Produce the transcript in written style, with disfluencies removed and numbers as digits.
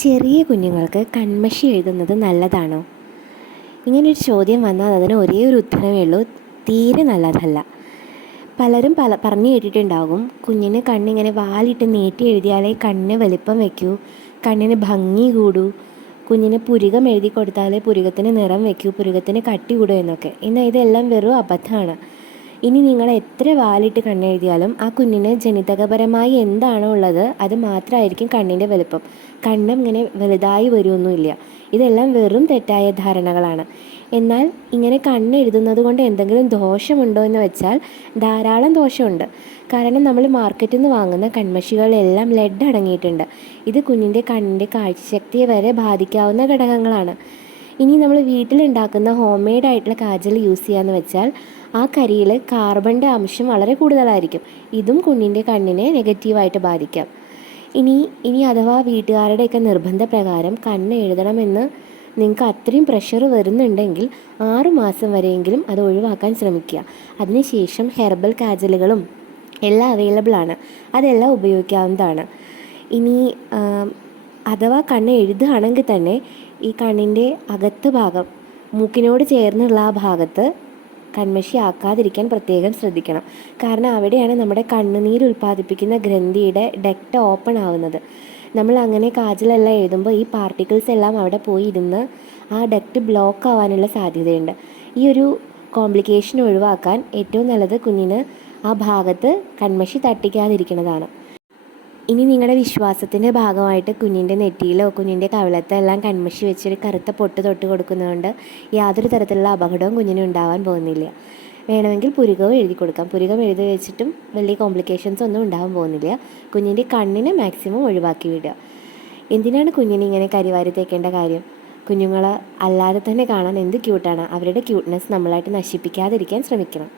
ചെറിയ കുഞ്ഞുങ്ങൾക്ക് കൺമഷി എഴുതുന്നത് നല്ലതാണോ? ഇങ്ങനൊരു ചോദ്യം വന്നാൽ അതിന് ഒരേ ഒരു ഉത്തരമേ ഉള്ളൂ: തീരെ നല്ലതല്ല. പലരും പറഞ്ഞു കേട്ടിട്ടുണ്ടാകും, കുഞ്ഞിന് കണ്ണിങ്ങനെ വാലിട്ട് നീട്ടി എഴുതിയാലേ കണ്ണിന് വലിപ്പം വയ്ക്കൂ, കണ്ണിന് ഭംഗി കൂടൂ, കുഞ്ഞിന് പുരികം എഴുതി കൊടുത്താലേ പുരികത്തിന് നിറം വയ്ക്കൂ, പുരികത്തിന് കട്ടി കൂടൂ എന്നൊക്കെ. എന്നാൽ ഇതെല്ലാം വെറും അബദ്ധമാണ്. ഇനി നിങ്ങൾ എത്ര വാലിട്ട് കണ്ണെഴുതിയാലും ആ കുഞ്ഞിന് ജനിതകപരമായി എന്താണോ ഉള്ളത് അത് മാത്രമായിരിക്കും കണ്ണിൻ്റെ വലുപ്പം. കണ്ണം ഇങ്ങനെ വലുതായി വരുമൊന്നുമില്ല. ഇതെല്ലാം വെറും തെറ്റായ ധാരണകളാണ്. എന്നാൽ ഇങ്ങനെ കണ്ണെഴുതുന്നത് കൊണ്ട് എന്തെങ്കിലും ദോഷമുണ്ടോ എന്ന് വെച്ചാൽ ധാരാളം ദോഷമുണ്ട്. കാരണം നമ്മൾ മാർക്കറ്റിൽ നിന്ന് വാങ്ങുന്ന കൺമഷികളിലെല്ലാം ലെഡ് അടങ്ങിയിട്ടുണ്ട്. ഇത് കുഞ്ഞിൻ്റെ കണ്ണിൻ്റെ കാഴ്ചശക്തിയെ വരെ ബാധിക്കാവുന്ന ഘടകങ്ങളാണ്. ഇനി നമ്മൾ വീട്ടിലുണ്ടാക്കുന്ന ഹോം മെയ്ഡ് ആയിട്ടുള്ള കാജൽ യൂസ് ചെയ്യാമെന്ന് വെച്ചാൽ ആ കരിയിൽ കാർബണിൻ്റെ അംശം വളരെ കൂടുതലായിരിക്കും. ഇതും കുഞ്ഞിൻ്റെ കണ്ണിനെ നെഗറ്റീവായിട്ട് ബാധിക്കാം. ഇനി അഥവാ വീട്ടുകാരുടെയൊക്കെ നിർബന്ധപ്രകാരം കണ്ണ് എഴുതണമെന്ന് നിങ്ങൾക്ക് അത്രയും പ്രഷർ വരുന്നുണ്ടെങ്കിൽ 6 മാസം വരെയെങ്കിലും അത് ഒഴിവാക്കാൻ ശ്രമിക്കുക. അതിനുശേഷം ഹെർബൽ കാജലുകളും എല്ലാം അവൈലബിൾ ആണ്. അതെല്ലാം ഉപയോഗിക്കാവുന്നതാണ്. ഇനി അഥവാ കണ്ണ് എഴുതുകയാണെങ്കിൽ തന്നെ ഈ കണ്ണിൻ്റെ അകത്ത് ഭാഗം, മൂക്കിനോട് ചേർന്നുള്ള ആ ഭാഗത്ത് കൺമഷി ആക്കാതിരിക്കാൻ പ്രത്യേകം ശ്രദ്ധിക്കണം. കാരണം അവിടെയാണ് നമ്മുടെ കണ്ണുനീര് ഉൽപ്പാദിപ്പിക്കുന്ന ഗ്രന്ഥിയുടെ ഡക്റ്റ് ഓപ്പൺ ആവുന്നത്. നമ്മൾ അങ്ങനെ കാജലെല്ലാം എഴുതുമ്പോൾ ഈ പാർട്ടിക്കിൾസ് എല്ലാം അവിടെ പോയി ഇരുന്ന് ആ ഡക്റ്റ് ബ്ലോക്ക് ആവാനുള്ള സാധ്യതയുണ്ട്. ഈ ഒരു കോംപ്ലിക്കേഷൻ ഒഴിവാക്കാൻ ഏറ്റവും നല്ലത് കുഞ്ഞിന് ആ ഭാഗത്ത് കൺമഷി തട്ടിക്കാതിരിക്കുന്നതാണ്. ഇനി നിങ്ങളുടെ വിശ്വാസത്തിൻ്റെ ഭാഗമായിട്ട് കുഞ്ഞിൻ്റെ നെറ്റിയിലോ കുഞ്ഞിൻ്റെ കവിളത്തോ എല്ലാം കൺമഷി വെച്ചൊരു കറുത്ത പൊട്ട് തൊട്ട് കൊടുക്കുന്നതുകൊണ്ട് യാതൊരു തരത്തിലുള്ള അപകടവും കുഞ്ഞിന് ഉണ്ടാവാൻ പോകുന്നില്ല. വേണമെങ്കിൽ പുരികവും എഴുതി കൊടുക്കാം. പുരികം എഴുതി വെച്ചിട്ടും വലിയ കോംപ്ലിക്കേഷൻസ് ഒന്നും ഉണ്ടാവാൻ പോകുന്നില്ല. കുഞ്ഞിൻ്റെ കണ്ണിനെ മാക്സിമം ഒഴിവാക്കി വിടുക. എന്തിനാണ് കുഞ്ഞിനെ ഇങ്ങനെ കരിവാരി തേക്കേണ്ട കാര്യം? കുഞ്ഞുങ്ങൾ അല്ലാതെ തന്നെ കാണാൻ എന്ത് ക്യൂട്ടാണ്. അവരുടെ ക്യൂട്ട്നെസ് നമ്മളായിട്ട് നശിപ്പിക്കാതിരിക്കാൻ ശ്രമിക്കണം.